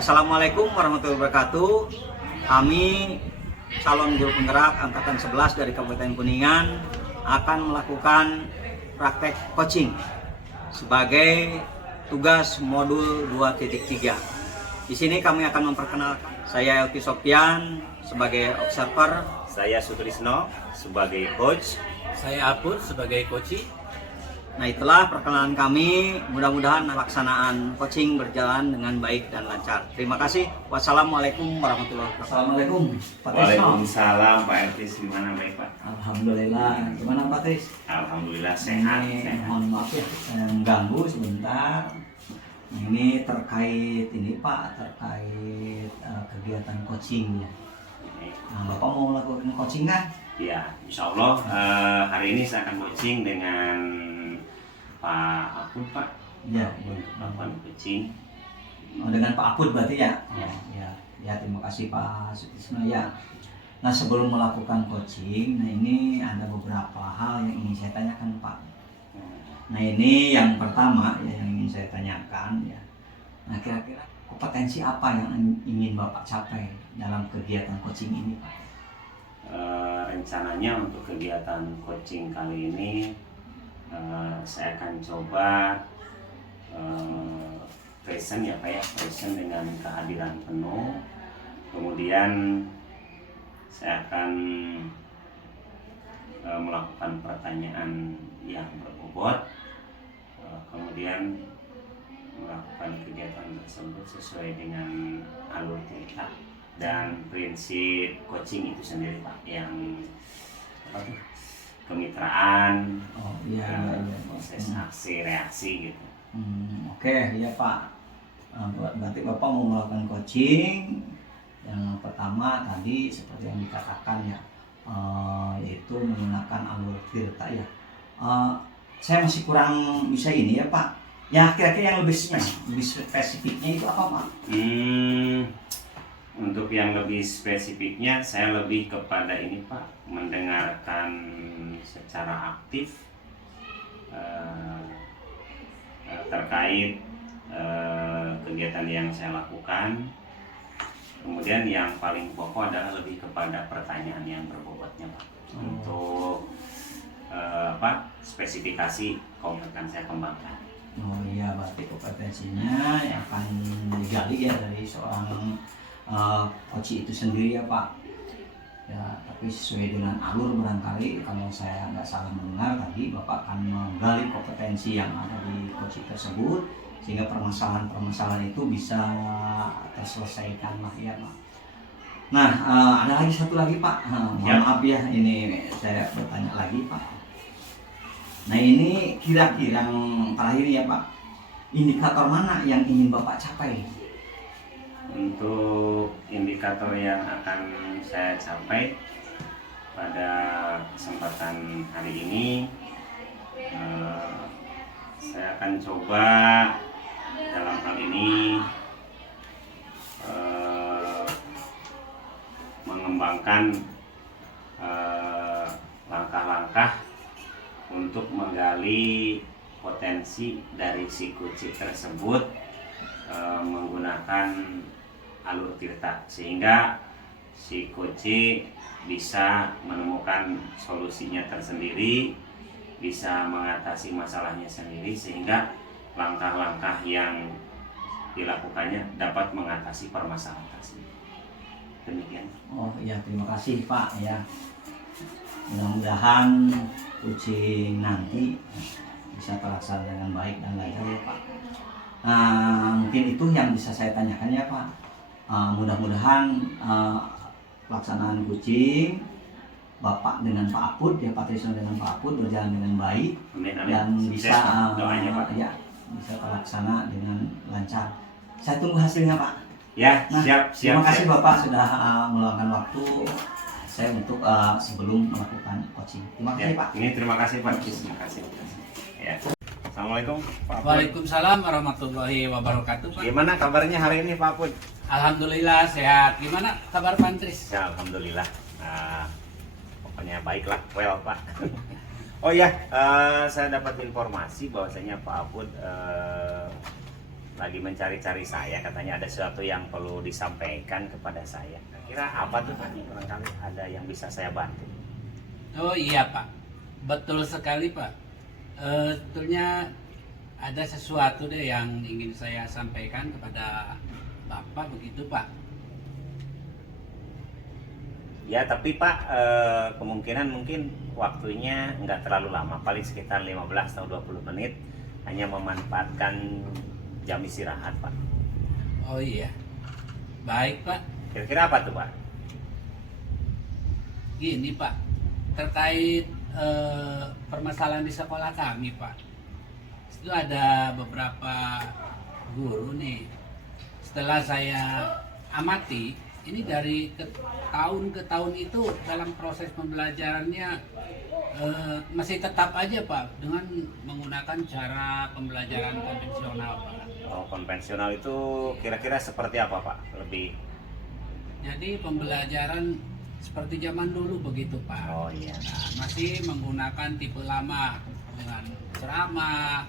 Assalamualaikum warahmatullahi wabarakatuh. Kami calon guru penggerak angkatan 11 dari Kabupaten Kuningan akan melakukan praktek coaching sebagai tugas modul 2.3. Di sini kami akan memperkenalkan saya Elki Sofyan sebagai observer, saya Sutrisno sebagai coach. Saya Apur sebagai coach. Nah, itulah perkenalan kami. Mudah-mudahan pelaksanaan coaching berjalan dengan baik dan lancar. Terima kasih. Wassalamualaikum warahmatullahi wabarakatuh. Assalamualaikum, Pak Tis. Waalaikumsalam, Pak Elvis. Gimana, baik Pak? Alhamdulillah. Gimana Pak Tis? Alhamdulillah sehat. Mohon maaf ya, saya mengganggu sebentar. Ini terkait kegiatan coaching ya. Nah, Bapak mau melakukan coaching kan? Ya, insya Allah hari ini saya akan coaching dengan Pak Apun, Pak. Iya, Melakukan coaching. dengan Pak Apud berarti ya? Ya. Ya, terima kasih Pak Sutisno ya. Nah, sebelum melakukan coaching, nah ini ada beberapa hal yang ingin saya tanyakan Pak. Nah, ini yang pertama ya, yang ingin saya tanyakan ya. Nah, kira-kira kompetensi apa yang ingin Bapak capai dalam kegiatan coaching ini Pak? Rencananya untuk kegiatan coaching kali ini saya akan coba present ya Pak ya, present dengan kehadiran penuh. Kemudian saya akan melakukan pertanyaan yang berbobot, kemudian melakukan kegiatan tersebut sesuai dengan alur cerita dan prinsip coaching itu sendiri Pak, yang kemitraan, proses aksi reaksi gitu. Oke, ya Pak. Berarti Bapak mau melakukan coaching. Yang pertama tadi seperti yang dikatakan ya, yaitu menggunakan alur tirta ya. Saya masih kurang bisa ini ya Pak. Ya kira-kira yang lebih spesifiknya itu apa Pak? Untuk yang lebih spesifiknya saya lebih kepada ini Pak, mendengarkan secara aktif terkait kegiatan yang saya lakukan. Kemudian yang paling pokok adalah lebih kepada pertanyaan yang berbobotnya Pak. Untuk spesifikasi akan saya kembangkan. Oh iya, berarti kompetensinya yang akan digali ya dari seorang coach itu sendiri ya Pak. Ya, tapi sesuai dengan alur barangkali kalau saya nggak salah mendengar tadi Bapak akan menggali kompetensi yang ada di coach tersebut sehingga permasalahan-permasalahan itu bisa terselesaikan lah ya Pak. Nah, ada lagi satu lagi Pak. Maaf ya, ini saya bertanya lagi Pak. Nah, ini kira-kira yang terakhir ya Pak, indikator mana yang ingin Bapak capai? Untuk indikator yang akan saya capai pada kesempatan hari ini, saya akan coba dalam hal ini mengembangkan langkah-langkah untuk menggali potensi dari si kucing tersebut menggunakan alur tirta, sehingga si kucing bisa menemukan solusinya tersendiri, bisa mengatasi masalahnya sendiri, sehingga langkah-langkah yang dilakukannya dapat mengatasi permasalahan tersebut. Demikian. Oh iya, terima kasih Pak ya. Mudah-mudahan coaching nanti bisa terlaksana dengan baik dan lancar ya Pak. Mungkin itu yang bisa saya tanyakan ya Pak. Mudah-mudahan pelaksanaan coaching Bapak dengan Pak Apud ya, Pak Trisno dengan Pak Apud berjalan dengan baik. Amin. Dan Sukses, bisa doanya Pak. Ya, bisa terlaksana dengan lancar. Saya tunggu hasilnya Pak. Ya, Nah, siap. Terima kasih Bapak sudah meluangkan waktu saya untuk sebelum melakukan coaching. Terima kasih Pak. Ini terima kasih Pak. Terima kasih. Ya. Assalamualaikum Pak Apun. Waalaikumsalam warahmatullahi wabarakatuh Pak. Gimana kabarnya hari ini Pak Apun? Alhamdulillah sehat. Gimana kabar Pantris? Ya, alhamdulillah. Pokoknya baiklah, well Pak. Oh ya, saya dapat informasi bahwasanya Pak Apun lagi mencari-cari saya, katanya ada sesuatu yang perlu disampaikan kepada saya. Kira apa tuh Pak? Barangkali ada yang bisa saya bantu. Oh iya Pak, betul sekali Pak. Sebetulnya ada sesuatu deh yang ingin saya sampaikan kepada Bapak begitu Pak. Ya tapi Pak, kemungkinan mungkin waktunya nggak terlalu lama, paling sekitar 15 atau 20 menit, hanya memanfaatkan jam istirahat Pak. Oh iya, baik Pak. Kira-kira apa tuh Pak? Gini Pak, terkait permasalahan di sekolah kami Pak. Itu ada beberapa guru nih. Setelah saya amati, ini dari tahun ke tahun itu dalam proses pembelajarannya masih tetap aja Pak dengan menggunakan cara pembelajaran konvensional Pak. Oh, konvensional itu kira-kira seperti apa Pak? Lebih. Jadi pembelajaran seperti zaman dulu begitu Pak. Oh iya. Nah, masih menggunakan tipe lama dengan ceramah,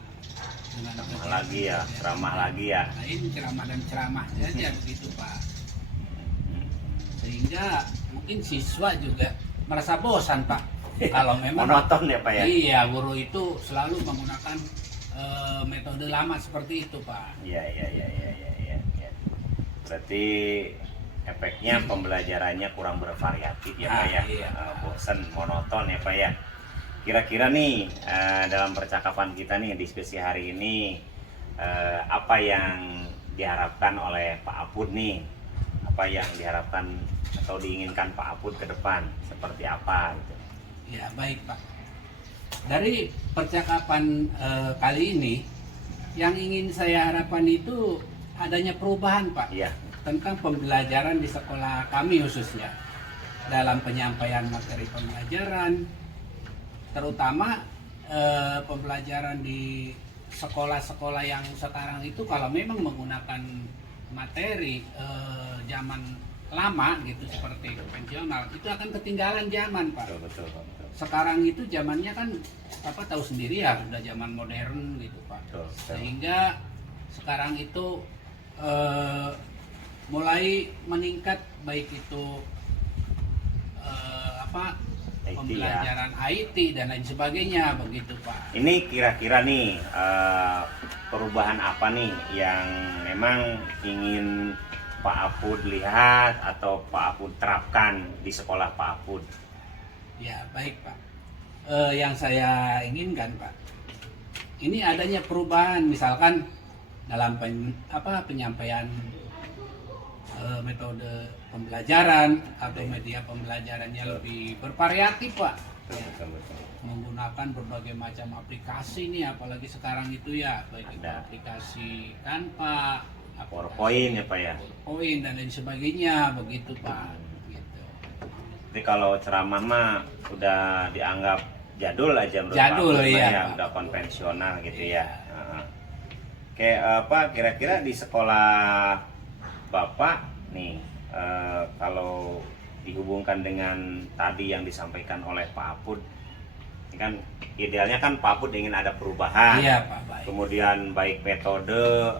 dengan Ceramah lagi ya, ceramah lagi ya. Nah, ini ceramah dan ceramah saja begitu Pak. Sehingga mungkin siswa juga merasa bosan Pak. Kalau memang Monoton ya Pak ya? Iya, guru itu selalu menggunakan metode lama seperti itu Pak. Iya. Berarti efeknya pembelajarannya kurang bervariatif ya Pak ya? Iya. Bosan, monoton ya Pak ya? Kira-kira nih dalam percakapan kita nih diskusi hari ini, apa yang diharapkan oleh Pak Apud nih? Apa yang diharapkan atau diinginkan Pak Apud ke depan? Seperti apa gitu? Ya baik Pak. Dari percakapan kali ini, yang ingin saya harapkan itu adanya perubahan Pak. Iya. Tentang pembelajaran di sekolah kami khususnya. Dalam penyampaian materi pembelajaran, terutama pembelajaran di sekolah-sekolah yang sekarang itu kalau memang menggunakan materi zaman lama gitu seperti konvensional, itu akan ketinggalan zaman Pak. Betul. Sekarang itu zamannya kan apa tahu sendiri ya, udah zaman modern gitu Pak. Betul. Sehingga sekarang itu mulai meningkat baik itu IT, pembelajaran IT dan lain sebagainya begitu Pak. Ini kira-kira nih perubahan apa nih yang memang ingin Pak Apud lihat atau Pak Apud terapkan di sekolah Pak Apud? Ya baik Pak. Yang saya inginkan Pak, ini adanya perubahan misalkan dalam penyampaian metode pembelajaran atau media pembelajarannya lebih bervariatif Pak. Betul. Menggunakan berbagai macam aplikasi nih, apalagi sekarang itu ya, baik itu Ada. aplikasi Canva, PowerPoint ya Pak ya. PowerPoint dan lain sebagainya begitu Pak. Gitu. Jadi kalau ceramah mah udah dianggap jadul aja menurut Jadul, Pak Apud iya, ya, Pak. udah konvensional gitu Iya. ya. Oke, apa kira-kira di sekolah Bapak nih kalau dihubungkan dengan tadi yang disampaikan oleh Pak Apud, ini kan idealnya kan Pak Apud ingin ada perubahan. Iya Pak, baik. Kemudian baik metode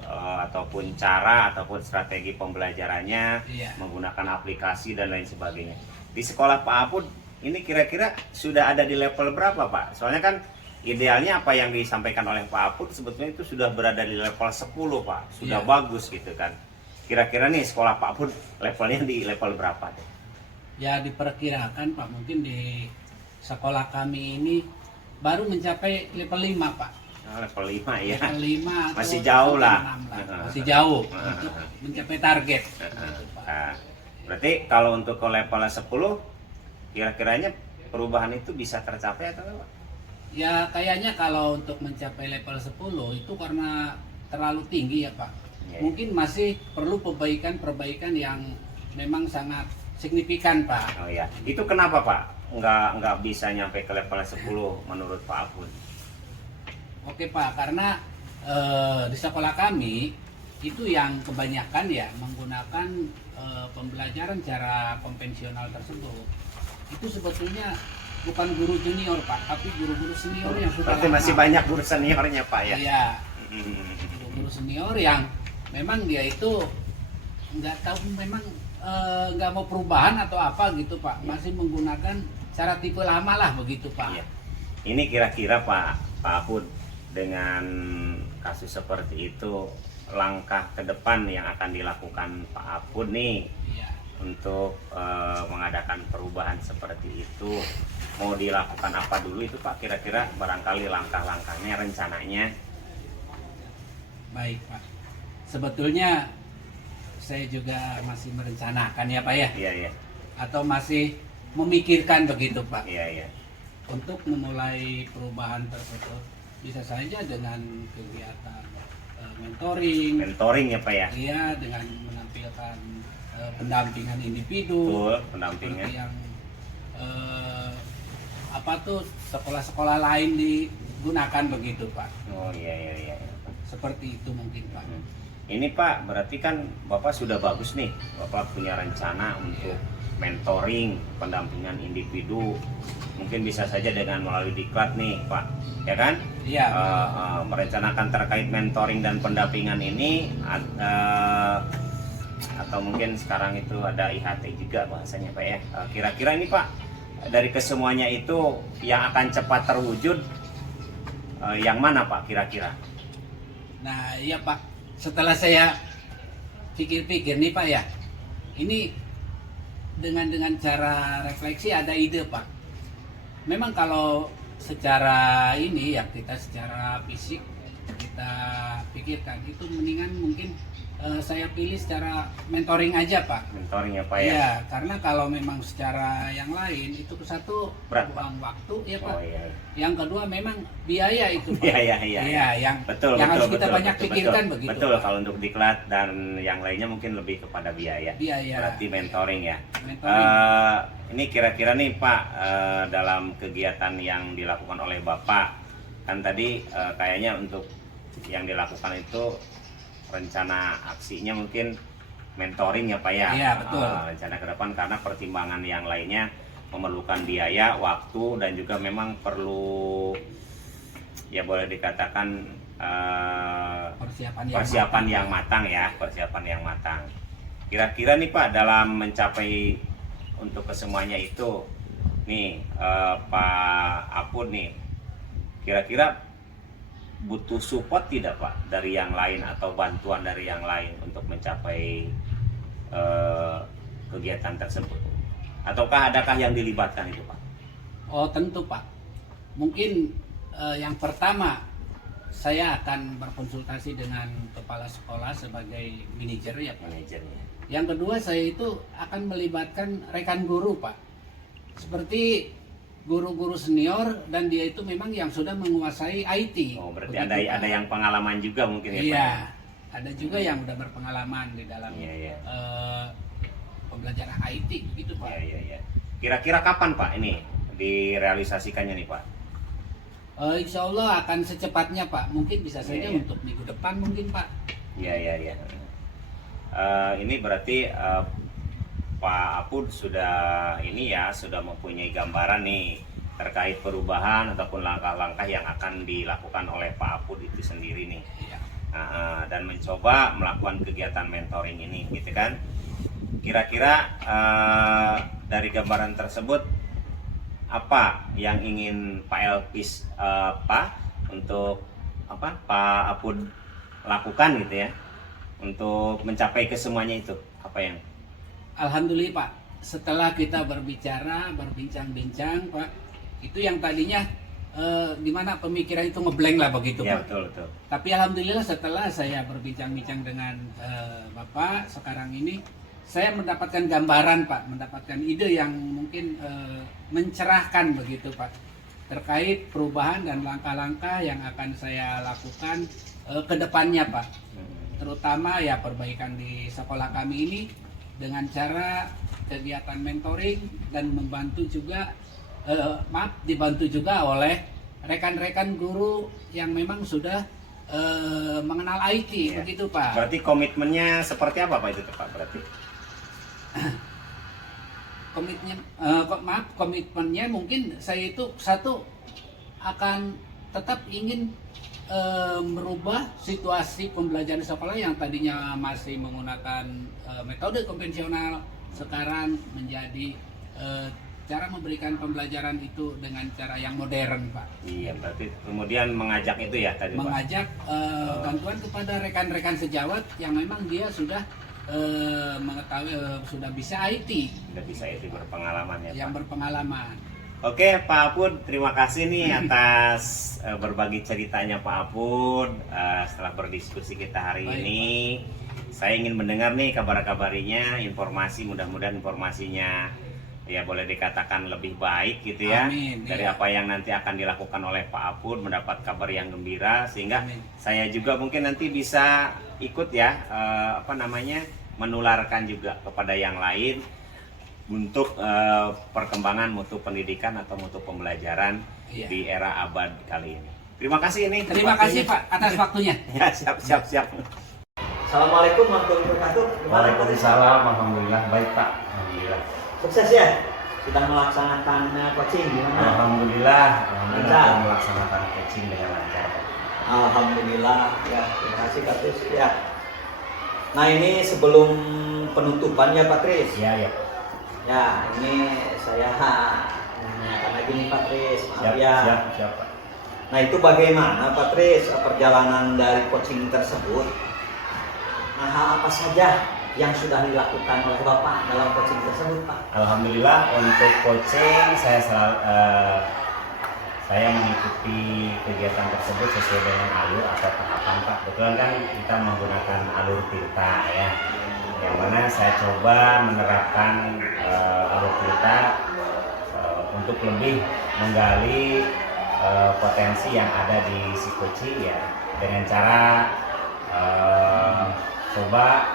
ataupun cara ataupun strategi pembelajarannya Iya. menggunakan aplikasi dan lain sebagainya. Di sekolah Pak Apud ini kira-kira sudah ada di level berapa Pak? Soalnya kan idealnya apa yang disampaikan oleh Pak Apud sebetulnya itu sudah berada di level 10 Pak. Sudah Iya. bagus gitu kan. Kira-kira nih sekolah Pak Apud levelnya di level berapa tuh? Ya diperkirakan Pak, mungkin di sekolah kami ini baru mencapai level 5 Pak. Level 5 ya. Level 5 atau Masih jauh lah. 6 Masih jauh untuk mencapai target. Gitu, Pak. Nah, berarti kalau untuk ke level 10 kira-kiranya perubahan itu bisa tercapai atau enggak Pak? Ya kayaknya kalau untuk mencapai level 10 itu karena terlalu tinggi ya Pak. Iya. Mungkin masih perlu perbaikan yang memang sangat signifikan Pak. Oh ya, itu kenapa Pak? Nggak bisa nyampe ke level 10 menurut Pak Apud? Oke Pak, karena di sekolah kami itu yang kebanyakan ya menggunakan pembelajaran cara konvensional tersebut. Itu sebetulnya bukan guru junior Pak, tapi guru-guru senior yang sudah Berarti lama. masih banyak guru seniornya Pak ya? Iya, guru senior yang memang dia itu nggak tahu, memang nggak mau perubahan atau apa gitu Pak, masih menggunakan cara tipe lama lah begitu Pak. Iya. Ini kira-kira Pak Apud, dengan kasus seperti itu, langkah ke depan yang akan dilakukan Pak Apud nih Iya. untuk mengadakan perubahan seperti itu, mau dilakukan apa dulu itu Pak, kira-kira barangkali langkah-langkahnya, rencananya? Baik Pak, sebetulnya saya juga masih merencanakan ya Pak ya, Iya, iya, atau masih memikirkan begitu Pak, iya, iya. untuk memulai perubahan tersebut. Bisa saja dengan kegiatan mentoring Ya Pak ya? iya, dengan menampilkan pendampingan individu, Betul, seperti pendampingnya. yang apa tuh, sekolah-sekolah lain digunakan begitu Pak, Oh iya, iya, iya. seperti itu mungkin Pak. Ini Pak, berarti kan Bapak sudah bagus nih, Bapak punya rencana untuk mentoring, pendampingan individu, mungkin bisa saja dengan melalui diklat nih Pak, ya kan? Iya. Merencanakan terkait mentoring dan pendampingan ini, atau mungkin sekarang itu ada IHT juga bahasanya Pak ya. Kira-kira ini Pak, dari kesemuanya itu yang akan cepat terwujud, yang mana Pak kira-kira? Nah iya Pak, setelah saya pikir-pikir nih Pak ya, ini dengan cara refleksi ada ide Pak. Memang kalau secara ini ya, kita secara fisik kita pikirkan itu mendingan mungkin saya pilih secara mentoring aja Pak. Mentoring ya Pak ya? Iya, karena kalau memang secara yang lain itu satu Berat, buang waktu ya Pak. Oh iya. Yang kedua memang biaya itu Pak. Iya, Iya, yang betul, yang harus betul, kita betul, banyak betul, pikirkan betul. begitu. Betul, Pak. kalau untuk diklat dan yang lainnya mungkin lebih kepada biaya. Biaya. Berarti mentoring ya. Mentoring. Ini kira-kira nih Pak, dalam kegiatan yang dilakukan oleh Bapak, kan tadi kayaknya untuk yang dilakukan itu rencana aksinya mungkin mentoring ya Pak ya. Iya, betul. Rencana ke depan, karena pertimbangan yang lainnya memerlukan biaya, waktu, dan juga memang perlu, ya boleh dikatakan persiapan yang matang ya, persiapan yang matang. Kira-kira nih Pak, dalam mencapai untuk kesemuanya itu nih, Pak Apud nih, kira-kira butuh support tidak Pak dari yang lain atau bantuan dari yang lain untuk mencapai kegiatan tersebut? Ataukah adakah yang dilibatkan itu Pak? Oh tentu Pak. Mungkin yang pertama saya akan berkonsultasi dengan kepala sekolah sebagai manajer ya Pak. Manajernya. Yang kedua saya itu akan melibatkan rekan guru Pak. Seperti guru-guru senior, dan dia itu memang yang sudah menguasai IT. Oh berarti Begitu, ada yang pengalaman juga mungkin ya Pak? Iya, ada juga yang udah berpengalaman di dalam Iya. pembelajaran IT begitu Pak. Iya. Kira-kira kapan Pak ini direalisasikannya nih Pak? Insya Allah akan secepatnya Pak. Mungkin bisa saja Iya. untuk minggu depan mungkin Pak. Iya. Ini berarti Pak Apud sudah sudah mempunyai gambaran nih terkait perubahan ataupun langkah-langkah yang akan dilakukan oleh Pak Apud itu sendiri nih. Iya. Dan mencoba melakukan kegiatan mentoring ini, gitu kan? Kira-kira dari gambaran tersebut apa yang ingin Pak Elpis untuk Pak Apud lakukan gitu ya untuk mencapai kesemuanya itu, apa yang? Alhamdulillah Pak, setelah kita berbincang-bincang Pak, itu yang tadinya gimana pemikiran itu ngeblank lah begitu Ya, Pak. betul. Tapi alhamdulillah setelah saya berbincang-bincang dengan Bapak sekarang ini, saya mendapatkan gambaran Pak, mendapatkan ide yang mungkin mencerahkan begitu Pak, terkait perubahan dan langkah-langkah yang akan saya lakukan ke depannya Pak. Terutama ya perbaikan di sekolah kami ini dengan cara kegiatan mentoring, dan membantu juga dibantu juga oleh rekan-rekan guru yang memang sudah mengenal IT. Ya. Begitu Pak. Berarti komitmennya seperti apa Pak itu Pak berarti? Komitmennya mungkin saya itu satu akan tetap ingin merubah situasi pembelajaran sekolah yang tadinya masih menggunakan metode konvensional, sekarang menjadi cara memberikan pembelajaran itu dengan cara yang modern, Pak. Iya, berarti kemudian mengajak itu ya tadi, Pak? Mengajak bantuan kepada rekan-rekan sejawat yang memang dia sudah mengetahui, sudah bisa IT, Sudah bisa itu berpengalaman ya, yang Pak? berpengalaman. Oke, Pak Apud, terima kasih nih atas berbagi ceritanya Pak Apud. Setelah berdiskusi kita hari Baik, ini, saya ingin mendengar nih kabar-kabarinya, informasi, mudah-mudahan informasinya ya boleh dikatakan lebih baik gitu ya. Amin, Dari iya. apa yang nanti akan dilakukan oleh Pak Apud, mendapat kabar yang gembira sehingga Amin. saya juga mungkin nanti bisa ikut ya, menularkan juga kepada yang lain untuk perkembangan mutu pendidikan atau mutu pembelajaran Iya. di era abad kali ini. Terima kasih ini. Terima kasih Pak atas waktunya. Ya, siap. Assalamualaikum warahmatullahi wabarakatuh. Waalaikumsalam, alhamdulillah baik Pak. Alhamdulillah. Sukses ya. Sudah melaksanakan coaching gimana? Alhamdulillah Lancar. melaksanakan coaching dengan lancar. Alhamdulillah ya. Terima kasih Pak Tris ya. Nah ini sebelum penutupan ya Pak Tris. Iya, ya. Ya ini saya menanyakan lagi nih Pak Tris. Maaf Siap, ya. siap Pak. Nah itu bagaimana Pak Tris perjalanan dari coaching tersebut? Nah hal apa saja yang sudah dilakukan oleh Bapak dalam coaching tersebut Pak? Alhamdulillah untuk coaching saya mengikuti kegiatan tersebut sesuai dengan alur atau tahapan Pak. Kebetulan kan kita menggunakan alur Tirta ya, yang mana saya coba menerapkan alur Tirta untuk lebih menggali potensi yang ada di si coaching ya, dengan cara coba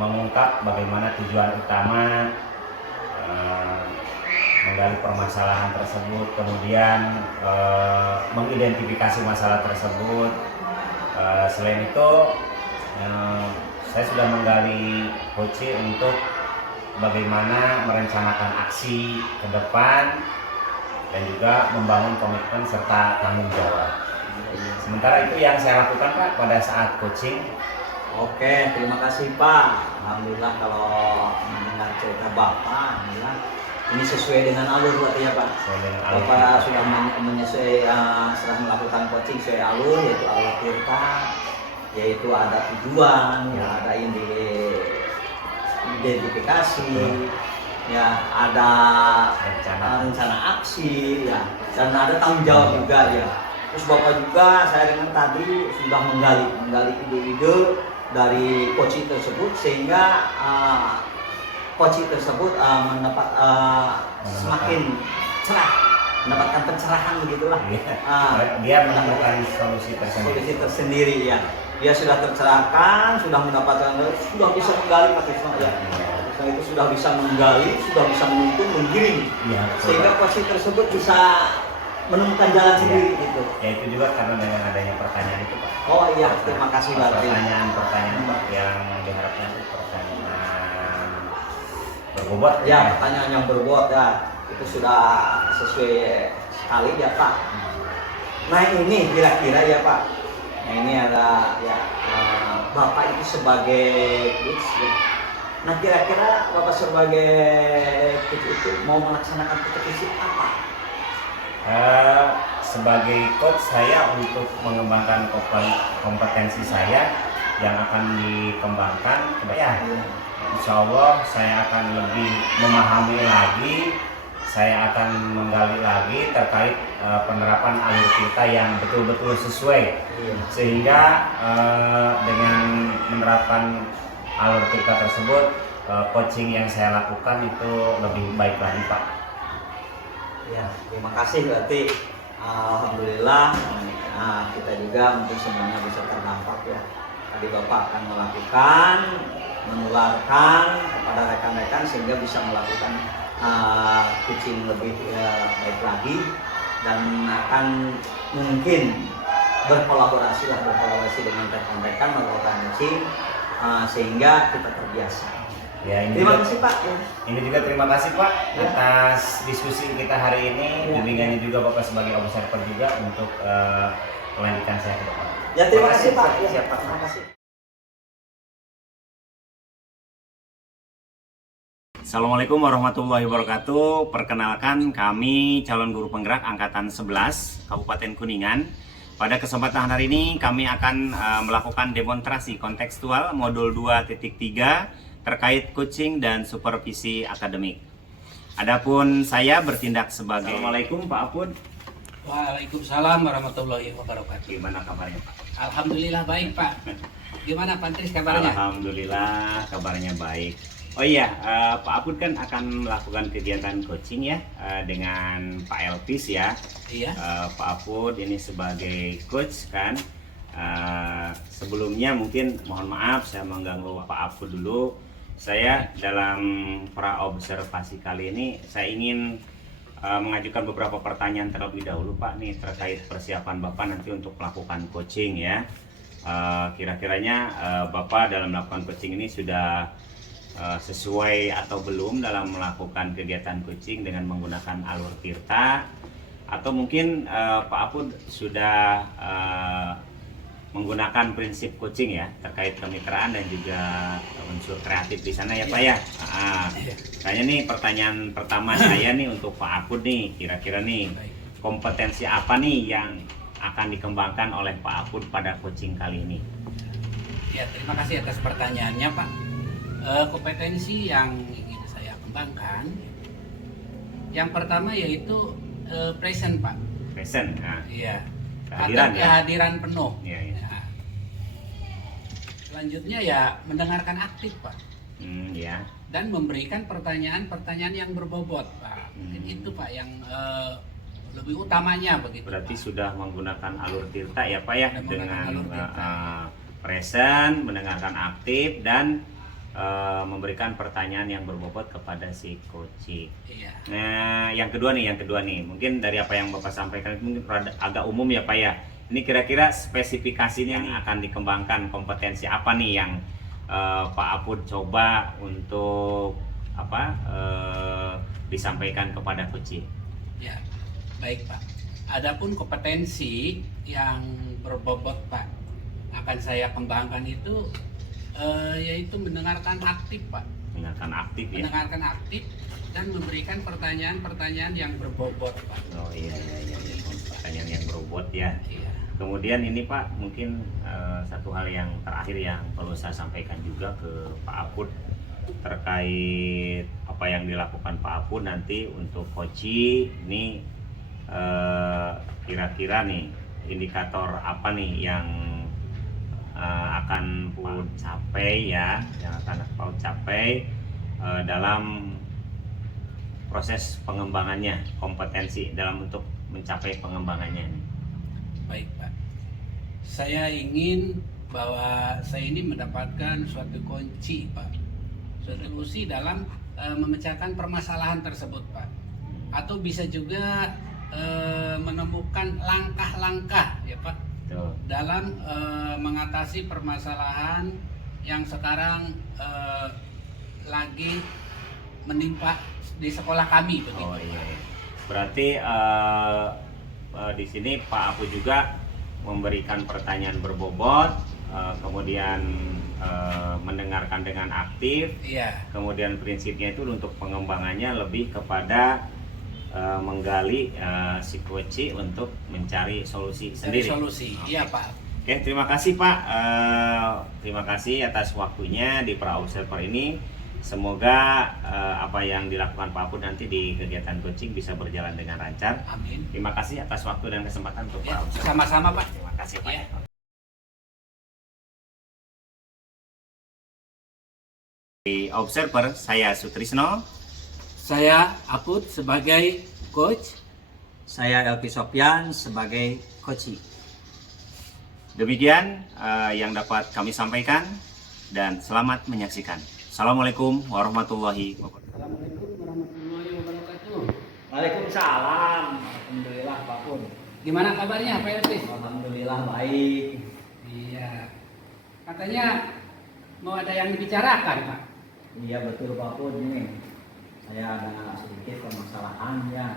mengungkap bagaimana tujuan utama menggali permasalahan tersebut, kemudian mengidentifikasi masalah tersebut. Selain itu, saya sudah menggali coaching untuk bagaimana merencanakan aksi ke depan dan juga membangun komitmen serta tanggung jawab. Sementara itu yang saya lakukan Pak pada saat coaching. Oke, terima kasih Pak. Alhamdulillah kalau mendengar cerita Bapak, alhamdulillah ini sesuai dengan alur berarti ya Pak. Sesuai dengan alur. Bapak sudah sudah melakukan coaching sesuai alur, yaitu alur Tirta, yaitu ada tujuan, ya, ada identifikasi, ya ada rencana aksi, ya, dan ada tanggung jawab juga ya. Terus Bapak juga saya dengar tadi sudah menggali ide-ide dari coaching tersebut sehingga coaching tersebut semakin cerah, mendapatkan pencerahan begitulah. Dia menemukan solusi tersendiri ya. Dia sudah tercerahkan, sudah mendapatkan, sudah bisa menggali Pak Tisno ya. Itu sudah bisa menggali, sudah bisa menuntun, menggiring, sehingga coaching tersebut bisa menemukan jalan sendiri gitu. Ya itu juga karena dengan adanya pertanyaan itu Pak. Oh iya, terima kasih berarti. Pertanyaan Pak yang diharapkan itu pertanyaan berbobot. Ya, pertanyaan yang berbobot ya, itu sudah sesuai sekali ya Pak. Nah ini kira-kira ya Pak, nah ini ada ya Bapak itu sebagai coach ya. Nah kira-kira Bapak sebagai coach itu mau melaksanakan kompetisi apa? Sebagai coach saya untuk mengembangkan kompetensi saya yang akan dikembangkan, ya insya Allah saya akan lebih memahami lagi, saya akan menggali lagi terkait penerapan alur kita yang betul-betul sesuai, sehingga dengan menerapkan alur kita tersebut, coaching yang saya lakukan itu lebih baik lagi Pak. Ya, terima kasih berarti alhamdulillah kita juga mungkin semuanya bisa terdampak ya. Tadi Bapak akan melakukan, menularkan kepada rekan-rekan sehingga bisa melakukan coaching lebih baik lagi dan akan mungkin berkolaborasi dengan rekan-rekan melakukan coaching sehingga kita terbiasa. Ya, Terima kasih Pak. Ini juga terima kasih Pak atas diskusi kita hari ini. Bimbingannya juga Bapak sebagai observer juga untuk melanjutkan saya ke depan. Ya terima kasih Pak. Siap, siap, Pak. Terima kasih. Assalamualaikum warahmatullahi wabarakatuh. Perkenalkan, kami calon guru penggerak angkatan 11 Kabupaten Kuningan. Pada kesempatan hari ini kami akan melakukan demonstrasi kontekstual modul 2.3 terkait coaching dan supervisi akademik. Adapun saya bertindak sebagai Assalamualaikum Pak Apud. Waalaikumsalam warahmatullahi wabarakatuh. Gimana kabarnya Pak? Alhamdulillah baik Pak. Gimana Pak Tris kabarnya? Alhamdulillah kabarnya baik. Oh iya, Pak Apud kan akan melakukan kegiatan coaching ya dengan Pak Elvis ya. Iya. Pak Apud ini sebagai coach kan. Sebelumnya mungkin mohon maaf saya mengganggu Pak Apud dulu. Saya dalam praobservasi kali ini saya ingin mengajukan beberapa pertanyaan terlebih dahulu Pak nih terkait persiapan Bapak nanti untuk melakukan coaching ya. Kira-kiranya Bapak dalam melakukan coaching ini sudah sesuai atau belum dalam melakukan kegiatan coaching dengan menggunakan alur tirta, atau mungkin Pak Apud sudah menggunakan prinsip coaching ya terkait kemitraan dan juga unsur kreatif di sana ya Pak ya. Kayaknya nih pertanyaan pertama saya nih untuk Pak Apud nih, kira-kira nih kompetensi apa nih yang akan dikembangkan oleh Pak Apud pada coaching kali ini? Ya, terima kasih atas pertanyaannya Pak. Kompetensi yang ingin saya kembangkan, yang pertama yaitu present Pak. Present, nah, Iya. kehadiran Atau ya. kehadiran penuh. Iya, iya. Nah, selanjutnya ya mendengarkan aktif Pak. Ya. Dan memberikan pertanyaan-pertanyaan yang berbobot Pak. Itu Pak yang lebih utamanya begitu. Berarti Pak. sudah menggunakan alur tirta ya Pak ya, Sudah menggunakan alur dengan tirta. present, mendengarkan aktif dan memberikan pertanyaan yang berbobot kepada si coaching. Iya. Nah, yang kedua nih, mungkin dari apa yang Bapak sampaikan itu mungkin agak umum ya Pak ya. Ini kira-kira spesifikasinya nih akan dikembangkan kompetensi apa nih yang Pak Apud coba untuk disampaikan kepada coaching. Ya, baik Pak. Adapun kompetensi yang berbobot Pak akan saya kembangkan itu yaitu mendengarkan aktif Pak. Mendengarkan aktif ya. Mendengarkan aktif dan memberikan pertanyaan-pertanyaan yang berbobot Pak. Oh iya. Pertanyaan yang berbobot ya. Iya. Kemudian ini Pak, mungkin satu hal yang terakhir yang perlu saya sampaikan juga ke Pak Apud terkait apa yang dilakukan Pak Apud nanti untuk coaching ini, kira-kira nih indikator apa nih yang akan Pak capai ya, yang akan Pak capai dalam proses pengembangannya, kompetensi dalam untuk mencapai pengembangannya nih. Baik Pak. Saya ingin bahwa saya ini mendapatkan suatu kunci Pak. Suatu kunci dalam memecahkan permasalahan tersebut Pak. Atau bisa juga menemukan langkah-langkah ya Pak. Tuh. Dalam mengatasi permasalahan yang sekarang lagi menimpa di sekolah kami begitu. Oh iya. Berarti di sini Pak Apud juga memberikan pertanyaan berbobot, kemudian mendengarkan dengan aktif, Iya. kemudian prinsipnya itu untuk pengembangannya lebih kepada menggali si coach untuk mencari solusi sendiri. Solusi. Oke. Iya Pak. Oke, terima kasih Pak. Terima kasih atas waktunya di Pra-Observer ini. Semoga apa yang dilakukan Pak Apud nanti di kegiatan coaching bisa berjalan dengan lancar. Amin. Terima kasih atas waktu dan kesempatan untuk Ya, Pra-Observer. sama-sama Pak. Terima kasih Pak. Ya. Di Observer, saya Sutrisno. Saya Apud sebagai coach. Saya Elvi Sofyan sebagai coach. Demikian yang dapat kami sampaikan dan selamat menyaksikan. Assalamualaikum warahmatullahi wabarakatuh. Assalamualaikum warahmatullahi wabarakatuh. Waalaikumsalam. Alhamdulillah Pak Pun. Gimana kabarnya Pak Elvis? Alhamdulillah baik. Iya. Katanya mau ada yang dibicarakan Pak. Iya betul Pak Pun nih. Saya ada sedikit permasalahan ya.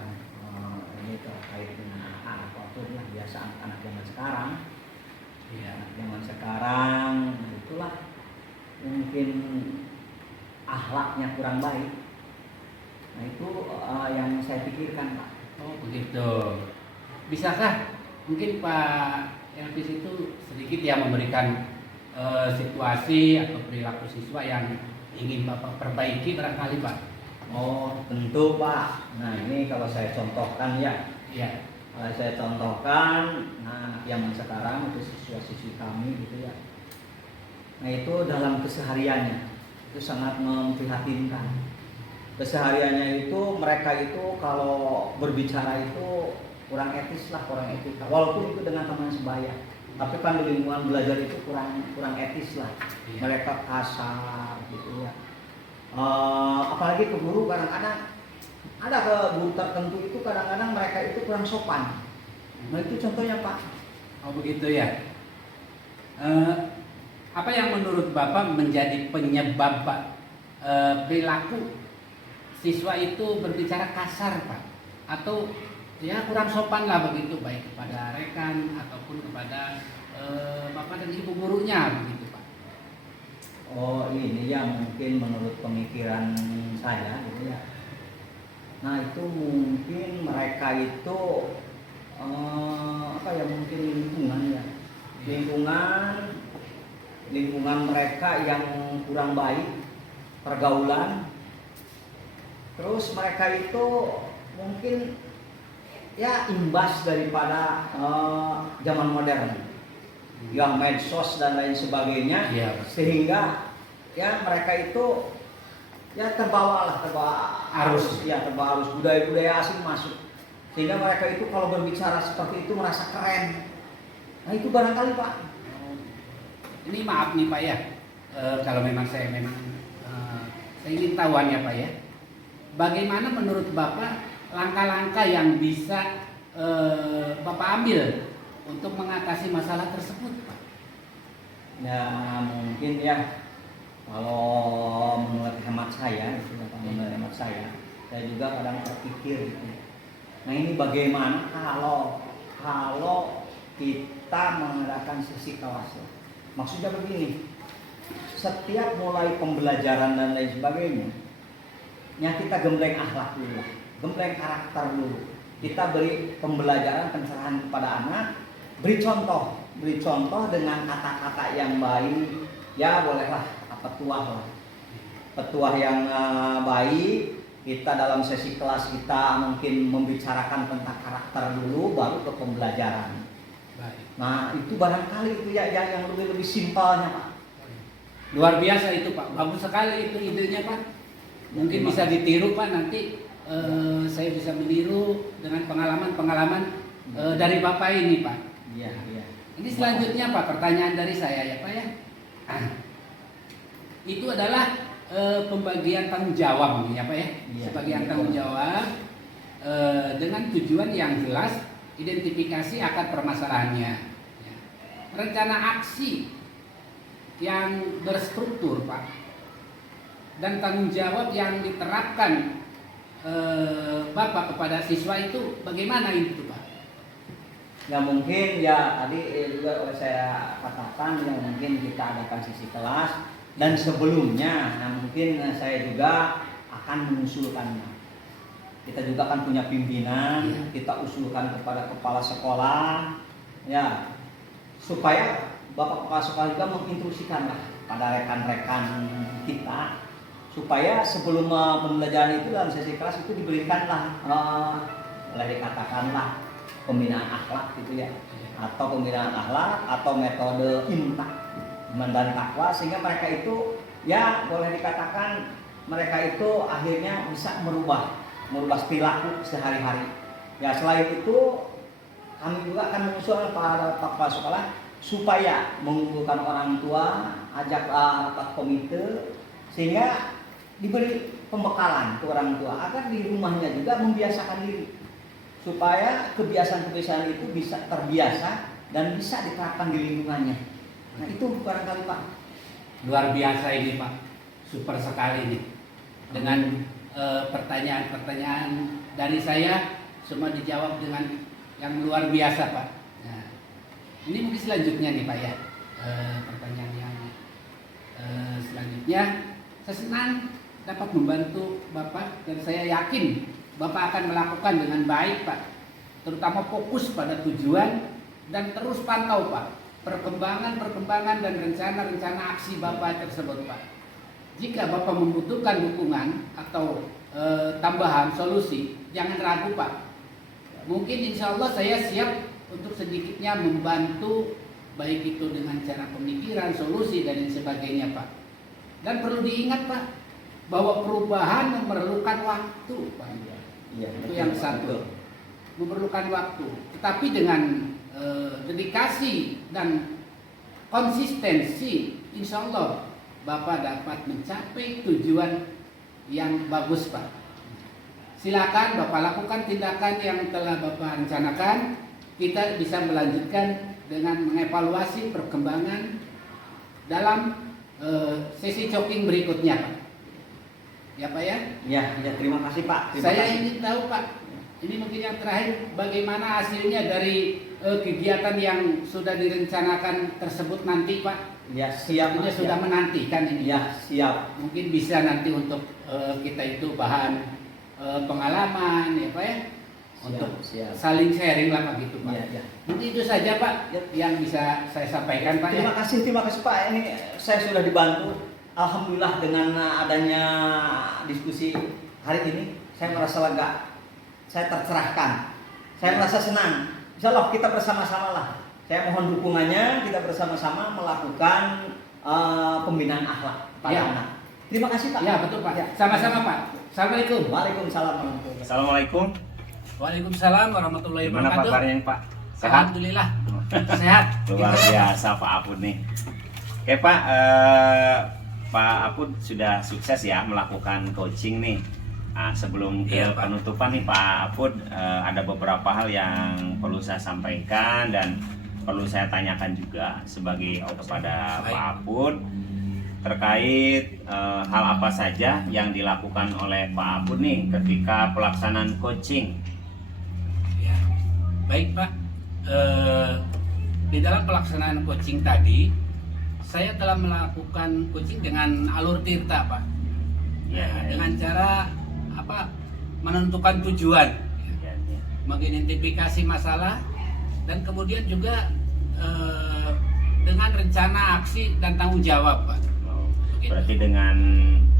Ini terkait dengan anak Pak atur lah biasa anak zaman sekarang. Iya. Anak zaman sekarang itulah mungkin akhlaknya kurang baik. Nah itu yang saya pikirkan Pak. Oh begitu. Bisakah mungkin Pak Elvis itu sedikit ya memberikan situasi atau perilaku siswa yang ingin Bapak perbaiki barangkali Pak? Oh tentu Pak. Nah ini kalau saya contohkan ya. Iya. Kalau saya contohkan, nah yang sekarang itu siswa-siswi kami gitu ya. Nah itu dalam kesehariannya itu sangat memprihatinkan. Kesehariannya itu mereka itu kalau berbicara itu kurang etis lah, kurang etika. Walaupun itu dengan teman sebaya, tapi kan di lingkungan belajar itu kurang etis lah. Iya. Mereka kasar gitu ya. Apalagi ke guru kadang-kadang ada ke guru tertentu itu kadang-kadang mereka itu kurang sopan. Nah itu contohnya Pak. Oh begitu ya. Apa yang menurut Bapak menjadi penyebab Pak perilaku siswa itu berbicara kasar Pak? Atau ya kurang sopan lah begitu, baik kepada rekan ataupun kepada Bapak dan Ibu gurunya begitu Pak? Oh ini ya mungkin menurut pemikiran saya gitu ya. Nah itu mungkin mereka itu apa ya, mungkin lingkungan ya, lingkungan mereka yang kurang baik, pergaulan. Terus mereka itu mungkin ya imbas daripada zaman modern yang medsos dan lain sebagainya. Iya. Sehingga ya mereka itu ya terbawa Arus. ya terbawa arus budaya asing masuk, sehingga mereka itu kalau berbicara seperti itu merasa keren. Nah itu barangkali Pak. Ini maaf nih Pak ya, kalau memang saya ingin tahuan ya Pak ya, bagaimana menurut Bapak langkah-langkah yang bisa Bapak ambil untuk mengatasi masalah tersebut Pak? Ya mungkin ya kalau menurut hemat saya gitu, menurut hemat saya juga kadang terpikir gitu. Nah ini bagaimana kalau kita mengadakan sesi kelas? Maksudnya begini, setiap mulai pembelajaran dan lain sebagainya, ya kita gembleng akhlak dulu, gembleng karakter dulu. Kita beri pembelajaran pencerahan kepada anak, beri contoh dengan kata-kata yang baik, ya bolehlah petuah yang baik. Kita dalam sesi kelas kita mungkin membicarakan tentang karakter dulu, baru ke pembelajaran. Baik. Nah itu barangkali itu ya yang lebih simpelnya Pak. Luar biasa itu Pak, bagus sekali itu idenya Pak. Mungkin bisa ditiru Pak, nanti saya bisa meniru dengan pengalaman dari Bapak ini Pak. Iya. Ini selanjutnya Pak, pertanyaan dari saya ya Pak ya. Itu adalah pembagian tanggung jawab ya Pak ya. Iya. Sebagian tanggung jawab dengan tujuan yang jelas, identifikasi akar permasalahannya. Ya. Rencana aksi yang berstruktur Pak, dan tanggung jawab yang diterapkan Bapak kepada siswa itu bagaimana itu Pak? Ya mungkin ya tadi juga saya katakan yang mungkin kita adakan sisi kelas, dan sebelumnya nah mungkin saya juga akan mengusulkannya. Kita juga kan punya pimpinan, kita usulkan kepada kepala sekolah ya, supaya Bapak kepala sekolah juga menginstruksikan lah pada rekan-rekan kita, supaya sebelum pembelajaran itu dalam sesi kelas itu diberikanlah boleh dikatakanlah pembinaan akhlak gitu ya, atau pembinaan akhlak atau metode iman dan takwa, sehingga mereka itu ya boleh dikatakan mereka itu akhirnya bisa merubah perilaku sehari-hari. Ya selain itu kami juga akan mengusulkan para kepala sekolah supaya mengumpulkan orang tua, ajak rapat komite, sehingga diberi pembekalan ke orang tua agar di rumahnya juga membiasakan diri, supaya kebiasaan-kebiasaan itu bisa terbiasa dan bisa diterapkan di lingkungannya. Nah itu barangkali Pak. Luar biasa ini Pak, super sekali nih. Dengan pertanyaan-pertanyaan dari saya semua dijawab dengan yang luar biasa Pak. Nah, ini mungkin selanjutnya nih Pak ya, pertanyaan yang selanjutnya. Saya senang dapat membantu Bapak dan saya yakin Bapak akan melakukan dengan baik Pak, terutama fokus pada tujuan dan terus pantau Pak perkembangan dan rencana-rencana aksi Bapak tersebut Pak. Jika Bapak membutuhkan dukungan atau tambahan solusi, jangan ragu Pak. Mungkin insya Allah saya siap untuk sedikitnya membantu, baik itu dengan cara pemikiran, solusi dan lain sebagainya Pak. Dan perlu diingat Pak, bahwa perubahan memerlukan waktu Pak. Iya, Itu yang satu, memerlukan waktu. Tetapi dengan dedikasi dan konsistensi, insya Allah Bapak dapat mencapai tujuan yang bagus Pak. Silakan Bapak lakukan tindakan yang telah Bapak rencanakan. Kita bisa melanjutkan dengan mengevaluasi perkembangan dalam sesi coaching berikutnya Pak. Ya Pak ya? Ya, terima kasih Pak. Saya ingin tahu Pak, ini mungkin yang terakhir, bagaimana hasilnya dari kegiatan yang sudah direncanakan tersebut nanti Pak? Ya, siap. Ini sudah menantikan ini. Ya, siap. Mungkin bisa nanti untuk kita itu bahan pengalaman ya Pak ya, untuk siap. saling sharing lah Pak gitu Pak. Ya. Mungkin itu saja Pak yang bisa saya sampaikan Pak. Terima kasih Pak. Ini saya sudah dibantu. Alhamdulillah dengan adanya diskusi hari ini, saya merasa lega, saya tercerahkan, saya merasa senang. Insya Allah kita bersama-sama lah. Saya mohon dukungannya, kita bersama-sama melakukan pembinaan akhlak pada anak. Terima kasih Pak. Ya betul Pak. Sama-sama Pak. Assalamualaikum. Waalaikumsalam. Assalamualaikum. Waalaikumsalam warahmatullahi Gimana wabarakatuh. Pak kabarnya Pak? Sehat? Alhamdulillah. Sehat. Luar biasa Pak Apud nih. Oke Pak, Pak Apud sudah sukses ya melakukan coaching nih. Nah, sebelum ke Iya, Pak. penutupan nih Pak Apud, ada beberapa hal yang perlu saya sampaikan dan perlu saya tanyakan juga kepada Baik. Pak Apud terkait hal apa saja yang dilakukan oleh Pak Apud nih ketika pelaksanaan coaching. Ya. Baik Pak. Di dalam pelaksanaan coaching tadi, saya telah melakukan coaching dengan alur tirta Pak. Ya, Dengan cara menentukan tujuan, ya. mengidentifikasi masalah, dan kemudian juga dengan rencana aksi dan tanggung jawab Pak. Oh, Begitu. berarti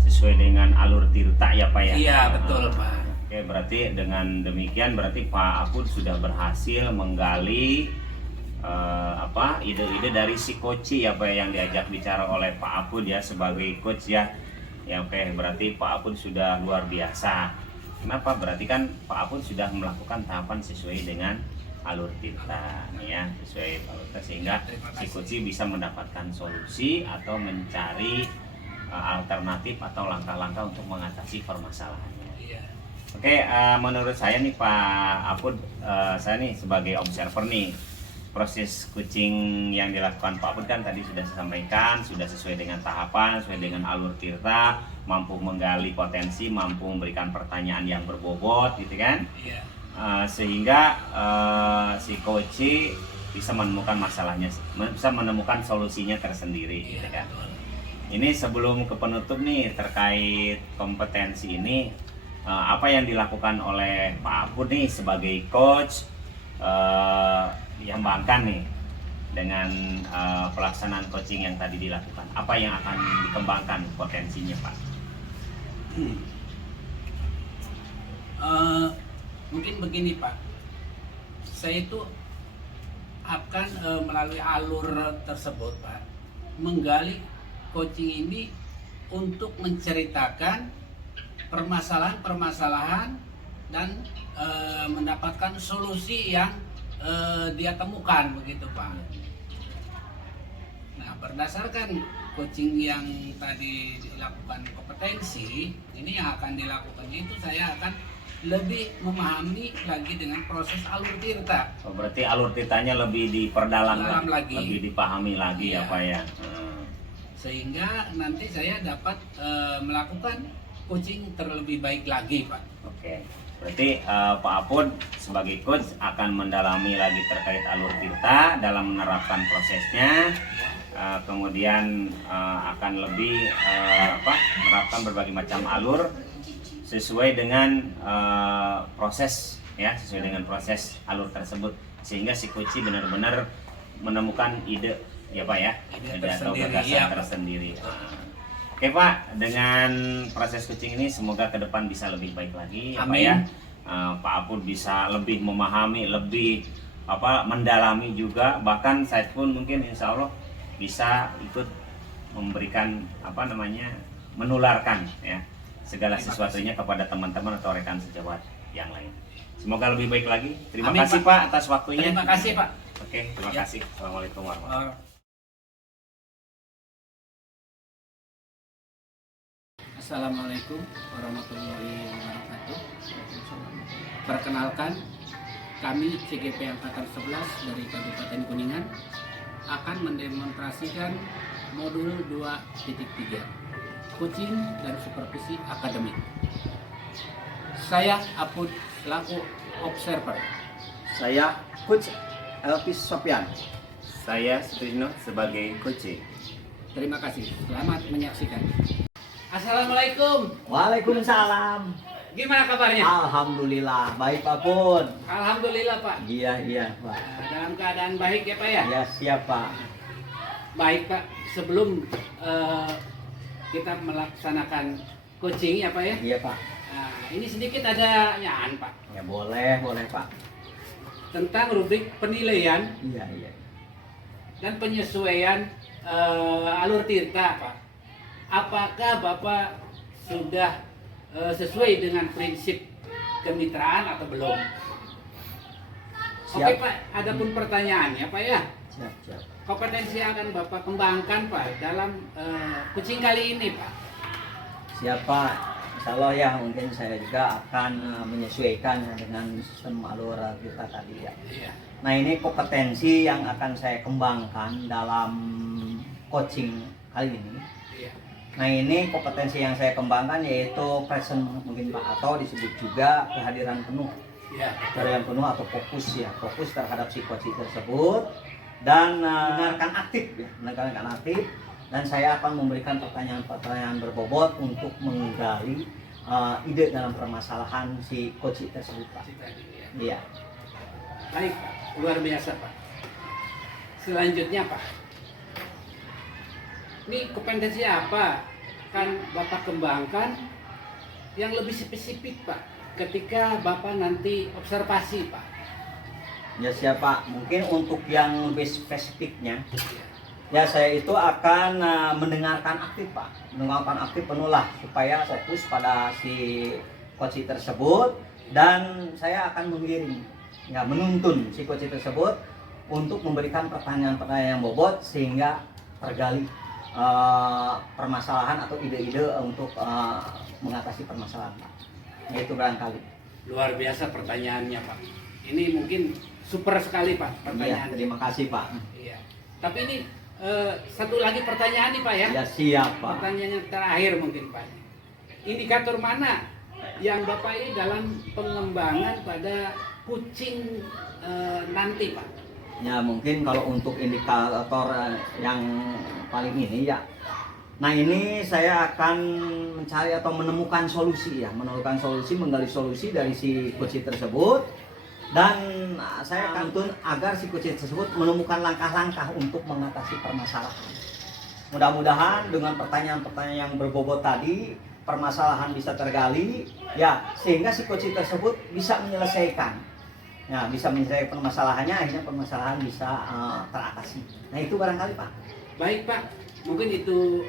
sesuai dengan alur tirta ya Pak ya? Iya betul Pak. Oke, berarti dengan demikian berarti Pak Apud sudah berhasil menggali ide-ide dari si coach ya Pak yang diajak bicara oleh Pak Apud ya sebagai coach ya. Ya oke, berarti Pak Apud sudah luar biasa. Kenapa? Berarti kan Pak Apud sudah melakukan tahapan sesuai dengan alur tirta ya, sesuai alur tirta sehingga si coach bisa mendapatkan solusi atau mencari alternatif atau langkah-langkah untuk mengatasi permasalahannya. Iya. Oke, menurut saya nih Pak Apud, saya nih sebagai observer nih, proses coaching yang dilakukan Pak Apud kan tadi sudah saya sampaikan, sudah sesuai dengan tahapan, sesuai dengan alur tirta, mampu menggali potensi, mampu memberikan pertanyaan yang berbobot gitu kan, Iya. sehingga si coach bisa menemukan masalahnya, bisa menemukan solusinya tersendiri gitu kan. Betul. Ini sebelum ke penutup nih terkait kompetensi ini, apa yang dilakukan oleh Pak Apud nih sebagai coach yang Bangkan nih dengan pelaksanaan coaching yang tadi dilakukan, apa yang akan dikembangkan potensinya Pak? Mungkin begini Pak, saya itu akan melalui alur tersebut Pak, menggali coaching ini untuk menceritakan permasalahan-permasalahan dan mendapatkan solusi yang dia temukan begitu Pak. Nah, berdasarkan coaching yang tadi dilakukan kompetensi, ini yang akan dilakukan itu saya akan lebih memahami lagi dengan proses alur tirta. Oh, berarti alur tirtanya lebih diperdalam Dalam lagi. lebih dipahami lagi ya Iya. Pak ya. Sehingga nanti saya dapat melakukan coaching terlebih baik lagi Pak. Oke. Berarti Pak Apud sebagai coach akan mendalami lagi terkait alur tirta dalam menerapkan prosesnya. Kemudian akan lebih menerapkan berbagai macam alur sesuai dengan proses ya, sesuai dengan proses alur tersebut, sehingga si coach benar-benar menemukan ide ya Pak ya, ide atau gagasan tersendiri. Oke Pak, dengan proses coaching ini semoga ke depan bisa lebih baik lagi ya Pak ya. Pak Apud bisa lebih memahami, lebih mendalami juga, bahkan saya pun mungkin insya Allah bisa ikut memberikan menularkan ya segala sesuatunya kepada teman-teman atau rekan sejawat yang lain. Semoga lebih baik lagi. Terima kasih Pak atas waktunya. Terima kasih Pak. Oke, terima kasih. Assalamualaikum warahmatullahi wabarakatuh. Assalamualaikum warahmatullahi wabarakatuh. Perkenalkan, kami CGP Angkatan 11 dari Kabupaten Kuningan akan mendemonstrasikan modul 2.3 coaching dan supervisi akademik. Saya Apud selaku observer. Saya Coach Elvis Sopian. Saya Sutrisno sebagai coach. Terima kasih. Selamat menyaksikan. Assalamualaikum. Waalaikumsalam. Gimana kabarnya? Alhamdulillah baik Pak Pun. Alhamdulillah Pak. Iya Pak. Dalam keadaan baik ya Pak ya? Ya siap Pak. Baik Pak. Sebelum kita melaksanakan coaching ya Pak ya? Iya Pak. Nah, ini sedikit ada nyaan Pak. Ya boleh Pak. Tentang rubrik penilaian Iya. dan penyesuaian alur tirta Pak. Apakah Bapak sudah sesuai dengan prinsip kemitraan atau belum? Siap. Oke Pak, adapun pertanyaannya Pak ya. Siap. Kompetensi yang akan Bapak kembangkan Pak dalam coaching kali ini Pak. Siap Pak. Insya Allah ya, mungkin saya juga akan menyesuaikan dengan sistem alur kita tadi ya. Iya. Nah ini kompetensi yang akan saya kembangkan dalam coaching kali ini. Iya. Nah ini kompetensi yang saya kembangkan yaitu present mungkin Pak, atau disebut juga kehadiran penuh. Iya. Kehadiran penuh atau fokus ya, fokus terhadap si coach tersebut dan mendengarkan aktif ya, mendengarkan aktif. Dan saya akan memberikan pertanyaan-pertanyaan berbobot untuk menggali ide dalam permasalahan si coach tersebut Pak. Iya. Baik Pak, luar biasa Pak. Selanjutnya Pak, ini kompetensi apa kan Bapak kembangkan yang lebih spesifik Pak ketika Bapak nanti observasi Pak? Ya siap Pak, mungkin untuk yang lebih spesifiknya ya saya itu akan mendengarkan aktif Pak, mendengarkan aktif penuh lah supaya fokus pada si coach tersebut, dan saya akan mengiring ya, menuntun si coach tersebut untuk memberikan pertanyaan-pertanyaan yang bobot sehingga tergali permasalahan atau ide-ide untuk mengatasi permasalahan Pak. Itu barangkali. Luar biasa pertanyaannya Pak. Ini mungkin super sekali Pak Iya, pertanyaan. terima kasih Pak. Iya. Tapi ini satu lagi pertanyaan nih Pak ya. Ya siap Pak. Pertanyaan yang terakhir mungkin Pak. Indikator mana yang Bapak ini dalam pengembangan pada coaching nanti Pak? Ya mungkin kalau untuk indikator yang paling ini ya. Nah ini saya akan mencari atau menemukan solusi ya, menemukan solusi, menggali solusi dari si coach tersebut, dan saya akan tuntun agar si coach tersebut menemukan langkah-langkah untuk mengatasi permasalahan. Mudah-mudahan dengan pertanyaan-pertanyaan yang berbobot tadi permasalahan bisa tergali ya, sehingga si coach tersebut bisa menyelesaikan. Ya, bisa menyelesaikan permasalahannya, akhirnya permasalahan bisa teratasi. Nah itu barangkali Pak. Baik Pak, mungkin itu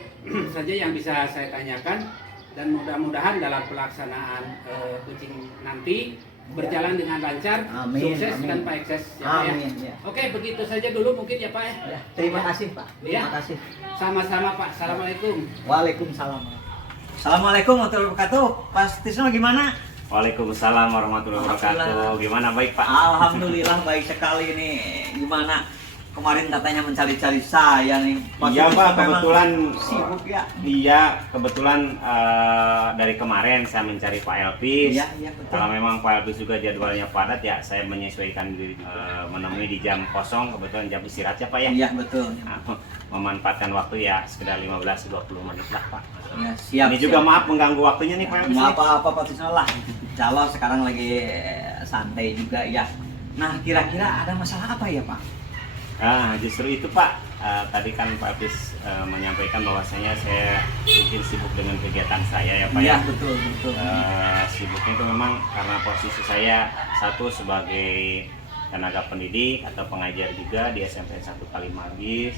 saja yang bisa saya tanyakan, dan mudah-mudahan dalam pelaksanaan coaching nanti berjalan dengan lancar, Amin, sukses amin. tanpa ekses ya Pak ya. Amin ya. Oke, begitu saja dulu mungkin ya Pak ya. Ya, terima kasih Pak. Ya. Terima kasih. Sama-sama Pak. Assalamualaikum. Waalaikumsalam. Assalamualaikum warahmatullahi wabarakatuh. Pak Tisno gimana? Waalaikumsalam warahmatullahi wabarakatuh. Gimana baik Pak? Alhamdulillah baik sekali nih. Gimana? kemarin katanya mencari-cari saya nih. Iya Itu Pak, memang kebetulan sibuk ya. iya, kebetulan dari kemarin saya mencari Pak Elvis. Iya, iya betul. Kalau memang Pak Elvis juga jadwalnya padat ya, saya menyesuaikan diri menemui di jam kosong, kebetulan jam istirahat ya Pak ya. Iya betul. Nah, memanfaatkan waktu ya sekitar 15-20 menit lah Pak. Ya, siap. Ini juga siap. maaf mengganggu waktunya nih Pak Elvis. Nggak apa-apa Pak Tisno lah. Kalau sekarang lagi santai juga ya. Nah, kira-kira ada masalah apa ya Pak? Nah, justru itu Pak. Tadi kan Pak Elvis menyampaikan bahwasanya saya mungkin sibuk dengan kegiatan saya ya Pak Iya ya. betul betul. Sibuknya itu memang karena posisi saya satu sebagai tenaga pendidik atau pengajar juga di SMP 1 Kalimanggis.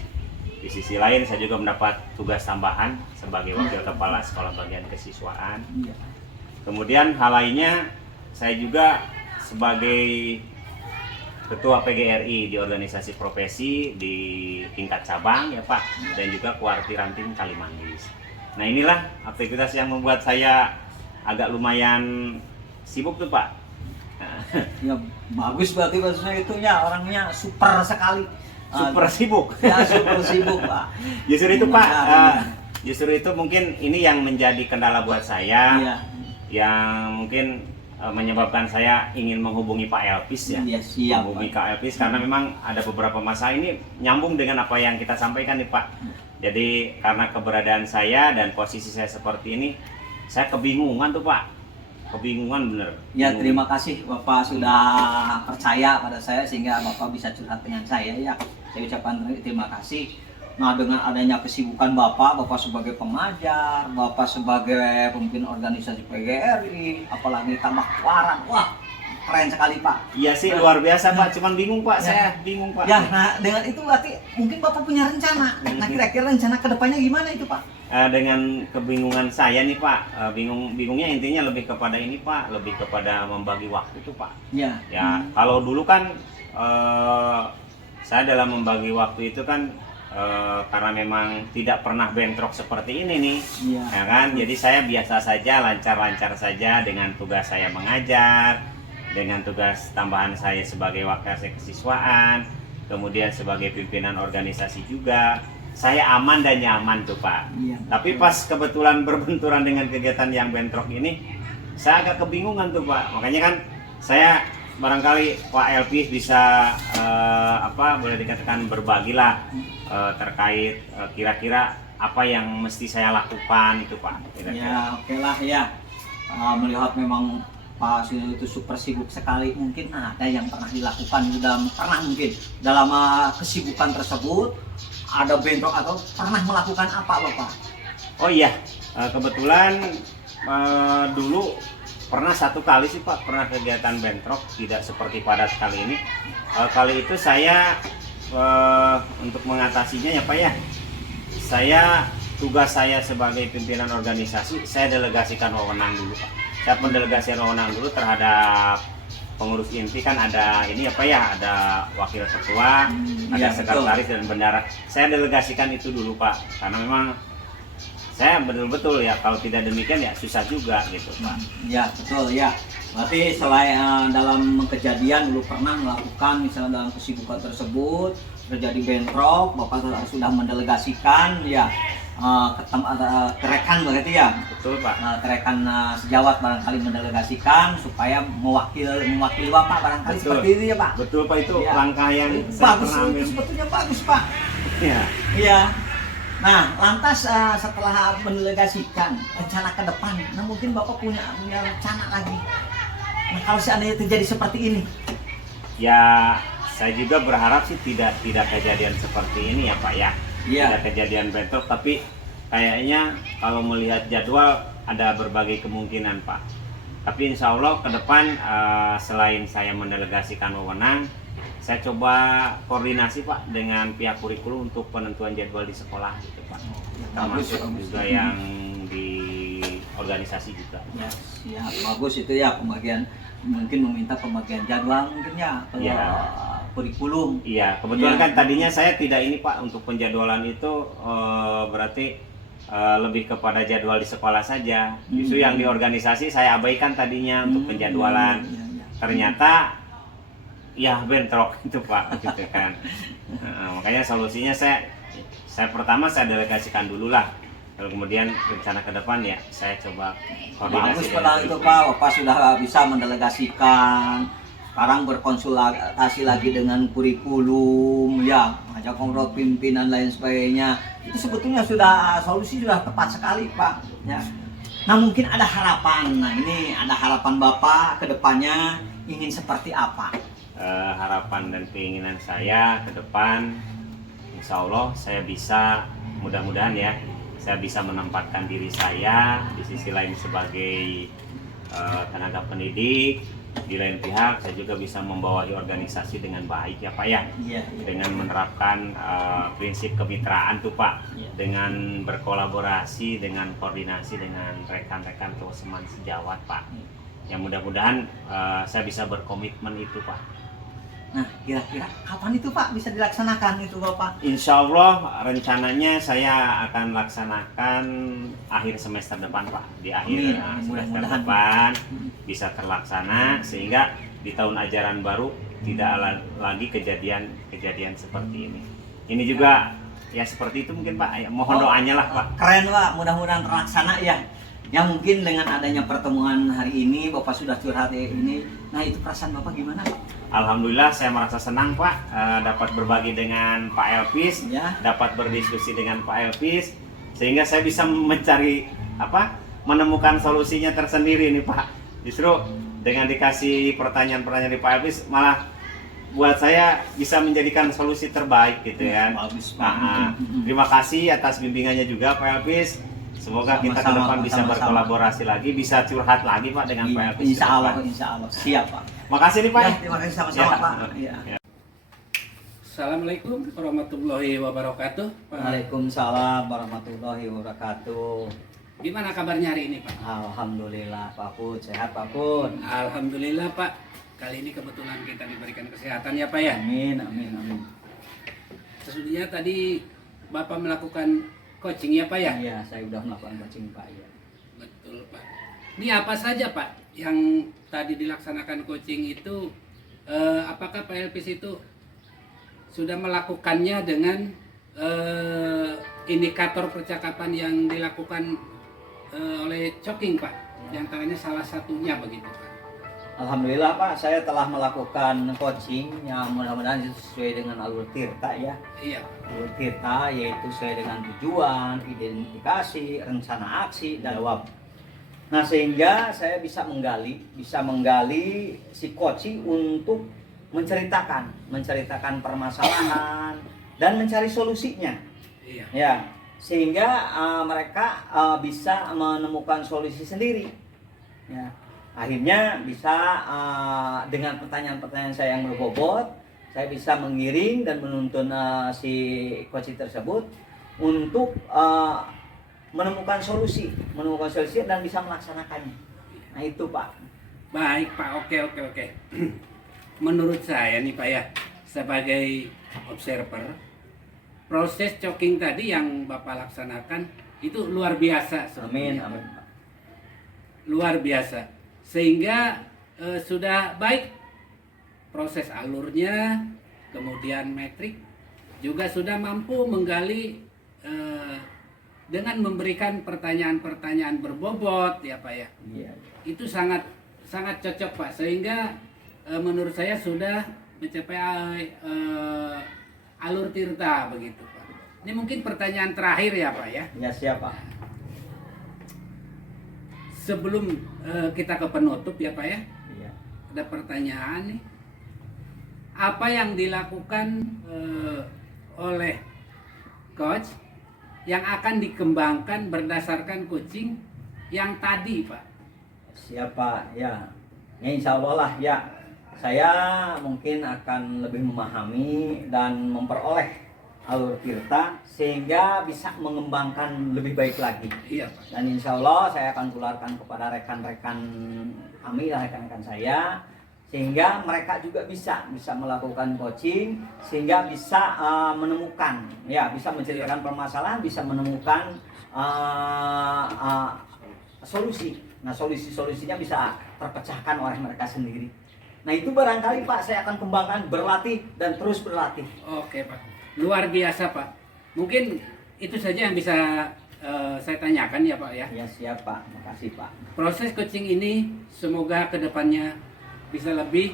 Di sisi lain saya juga mendapat tugas tambahan sebagai wakil kepala sekolah bagian kesiswaan. Iya. Kemudian hal lainnya saya juga sebagai ketua PGRI di organisasi profesi di tingkat cabang ya Pak, dan juga Kuarti Ranting Kalimanggis. Nah inilah aktivitas yang membuat saya agak lumayan sibuk tuh Pak. Ya bagus berarti maksudnya itu ya orangnya super sekali. Super sibuk. Ya super sibuk Pak. Justru itu Pak, Ya, justru itu mungkin ini yang menjadi kendala buat saya, Iya. yang mungkin menyebabkan saya ingin menghubungi Pak Elvis ya. Iya siap. Menghubungi Pak. Kak Elvis karena memang ada beberapa masalah ini nyambung dengan apa yang kita sampaikan nih Pak. Jadi karena keberadaan saya dan posisi saya seperti ini, saya kebingungan tuh Pak. Kebingungan bener. Ya Bingung. terima kasih Bapak sudah percaya pada saya sehingga Bapak bisa curhat dengan saya ya. Saya ucapkan terima kasih. Nah dengan adanya kesibukan Bapak sebagai pengajar, Bapak sebagai pemimpin organisasi PGRI, apalagi tambah keluaran, wah keren sekali Pak. Iya sih luar biasa Pak, cuman bingung Pak, saya bingung Pak. Ya, nah dengan itu berarti mungkin Bapak punya rencana. Nah kira-kira rencana kedepannya gimana itu Pak? Dengan kebingungan saya nih Pak, bingungnya intinya lebih kepada ini Pak, lebih kepada membagi waktu tuh Pak. Ya. Ya kalau dulu kan saya dalam membagi waktu itu kan karena memang tidak pernah bentrok seperti ini nih, Iya. ya kan? Jadi saya biasa saja, lancar-lancar saja dengan tugas saya mengajar, dengan tugas tambahan saya sebagai wakil kesiswaan, kemudian sebagai pimpinan organisasi juga. Saya aman dan nyaman tuh Pak. Iya. Tapi pas kebetulan berbenturan dengan kegiatan yang bentrok ini, saya agak kebingungan tuh Pak. Makanya kan saya barangkali Pak Elvis bisa boleh dikatakan berbagilah terkait kira-kira apa yang mesti saya lakukan itu Pak. Kira-kira. Ya oke lah ya. Melihat memang Pak Sino itu super sibuk sekali, mungkin ada yang pernah dilakukan mungkin dalam kesibukan tersebut ada bentrok atau pernah melakukan apa Bapak? Oh iya, kebetulan dulu pernah satu kali sih Pak, pernah kegiatan bentrok, tidak seperti pada kali ini. Kali itu saya untuk mengatasinya ya Pak ya, tugas saya sebagai pimpinan organisasi, saya delegasikan wewenang dulu Pak. Saya mendelegasikan wewenang dulu terhadap pengurus inti, kan ada ini apa ya, ada wakil ketua, ada iya, sekretaris dan bendara. Saya delegasikan itu dulu Pak, karena memang saya betul-betul ya kalau tidak demikian ya susah juga gitu Pak. Ya betul ya. Berarti selain dalam kejadian dulu pernah melakukan misalnya dalam kesibukan tersebut terjadi bentrok, Bapak sudah mendelegasikan ya kerekan berarti ya. Betul Pak. Kerekan sejawat barangkali mendelegasikan supaya mewakili Bapak barangkali Betul. seperti itu ya Pak. Betul Pak, itu Ya. langkah yang saya Bagus pernah itu ambil. sebetulnya bagus Pak. Ya. Iya. Nah, lantas setelah mendelegasikan rencana ke depan, nah mungkin Bapak punya rencana lagi. Nah, kalau seandainya terjadi seperti ini, Ya, saya juga berharap sih tidak kejadian seperti ini ya Pak ya. Iya. Tidak kejadian bentrok, tapi kayaknya kalau melihat jadwal ada berbagai kemungkinan Pak. Tapi insya Allah ke depan selain saya mendelegasikan wewenang, saya coba koordinasi Pak dengan pihak kurikulum untuk penentuan jadwal di sekolah gitu Pak. Termasuk bagus. juga yang di organisasi juga. ya siap, bagus itu ya pembagian, mungkin meminta pembagian jadwal mungkin ya ke Iya. kurikulum. Iya, kebetulan Iya. kan tadinya saya tidak ini Pak, untuk penjadwalan itu berarti lebih kepada jadwal di sekolah saja. Justru yang di organisasi saya abaikan tadinya untuk penjadwalan. Iya, iya. Ternyata ya bentrok itu Pak gitu kan. Makanya solusinya saya pertama saya delegasikan dulu lah, lalu kemudian rencana ke depan ya saya coba koordinasi. Bagus dengan pada itu Pak, Bapak sudah bisa mendelegasikan. Sekarang berkonsultasi lagi dengan kurikulum, ya, ngajak ngobrol pimpinan lain sebagainya. Itu sebetulnya sudah solusi sudah tepat sekali Pak. Ya. Nah mungkin ada harapan. Nah ini ada harapan Bapak ke depannya ingin seperti apa? Harapan dan keinginan saya ke depan, insya Allah saya bisa, mudah-mudahan ya, saya bisa menempatkan diri saya di sisi lain sebagai tenaga pendidik, di lain pihak saya juga bisa membawahi organisasi dengan baik ya Pak ya. Iya. Dengan menerapkan prinsip kemitraan tuh Pak, Iya. dengan berkolaborasi, dengan koordinasi dengan rekan-rekan teman sejawat Pak. Yang mudah-mudahan saya bisa berkomitmen itu Pak. Nah kira-kira kapan itu Pak bisa dilaksanakan itu Bapak? Insya Allah rencananya saya akan laksanakan akhir semester depan Pak. Di akhir semester Mudah-mudahan depan bisa terlaksana sehingga di tahun ajaran baru tidak lagi kejadian seperti ini. Ini juga ya seperti itu mungkin Pak. Ya, mohon doanya lah Pak. Keren Pak, mudah-mudahan terlaksana ya. Yang mungkin dengan adanya pertemuan hari ini Bapak sudah curhat ini. Nah itu perasaan Bapak gimana Pak? Alhamdulillah saya merasa senang Pak, dapat berbagi dengan Pak Elpis, Ya. dapat berdiskusi dengan Pak Elpis, sehingga saya bisa menemukan solusinya tersendiri nih Pak. Justru dengan dikasih pertanyaan-pertanyaan dari Pak Elpis malah buat saya bisa menjadikan solusi terbaik gitu ya. Bagus Pak. Nah, terima kasih atas bimbingannya juga Pak Elpis. Semoga kita ke depan bisa berkolaborasi lagi, bisa curhat lagi Pak dengan Pak Elpis. Insya Allah siap Pak. Makasih nih Pak. Ya, terima kasih sama-sama Ya. Pak. Ya. Assalamualaikum warahmatullahi wabarakatuh. Pak. Waalaikumsalam warahmatullahi wabarakatuh. Gimana kabarnya hari ini Pak? Alhamdulillah Pak Put, sehat Pak Put. Alhamdulillah Pak. Kali ini kebetulan kita diberikan kesehatan ya Pak ya. Amin, amin, amin. Sesudahnya tadi Bapak melakukan coaching ya Pak ya? Iya, saya udah melakukan coaching Pak ya. Betul Pak. Ini apa saja Pak yang tadi dilaksanakan coaching itu? Apakah Pak Elpis itu sudah melakukannya dengan indikator percakapan yang dilakukan oleh Choking Pak? Yang antaranya salah satunya begitu Pak. Alhamdulillah Pak, saya telah melakukan coaching yang mudah-mudahan sesuai dengan alur tirta ya. Iya. Alur tirta yaitu sesuai dengan tujuan, identifikasi, rencana aksi, dan jawab. Nah sehingga saya bisa menggali si coaching untuk menceritakan permasalahan dan mencari solusinya. Iya. Ya, sehingga mereka bisa menemukan solusi sendiri. Ya. Akhirnya bisa dengan pertanyaan-pertanyaan saya yang berbobot, saya bisa mengiring dan menuntun si coach tersebut untuk menemukan solusi dan bisa melaksanakannya. Nah itu Pak. Baik Pak, oke. Menurut saya nih Pak ya, sebagai observer, proses choking tadi yang Bapak laksanakan itu luar biasa. Amin, sebetulnya. amin Pak. Luar biasa. Sehingga sudah baik proses alurnya, kemudian metrik juga sudah mampu menggali dengan memberikan pertanyaan-pertanyaan berbobot ya Pak ya. Iya. Itu sangat cocok Pak, sehingga menurut saya sudah mencapai alur tirta begitu Pak. Ini mungkin pertanyaan terakhir ya Pak ya. Ya siap Pak. Sebelum kita ke penutup ya Pak ya, Iya. ada pertanyaan nih. Apa yang dilakukan oleh coach yang akan dikembangkan berdasarkan coaching yang tadi Pak? Siap Pak, ya. Insya Allah lah ya. Saya mungkin akan lebih memahami dan memperoleh alur tirta sehingga bisa mengembangkan lebih baik lagi. Iya Pak. Dan insya Allah saya akan tularkan kepada rekan-rekan kami, rekan-rekan saya, sehingga mereka juga bisa melakukan coaching, sehingga bisa menemukan, ya bisa menceritakan permasalahan, bisa menemukan solusi. Nah solusinya bisa terpecahkan oleh mereka sendiri. Nah itu barangkali Pak saya akan kembangkan, berlatih dan terus berlatih. Oke Pak, luar biasa Pak. Mungkin itu saja yang bisa saya tanyakan ya Pak ya. Ya siap Pak, makasih Pak. Proses coaching ini semoga kedepannya bisa lebih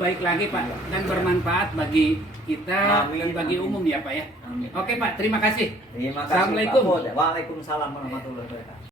baik lagi Pak dan bermanfaat bagi kita Amin, dan bagi amin. umum ya Pak ya. Amin. Oke Pak, terima kasih. Terima kasih Assalamualaikum. Pak. Waalaikumsalam warahmatullahi wabarakatuh.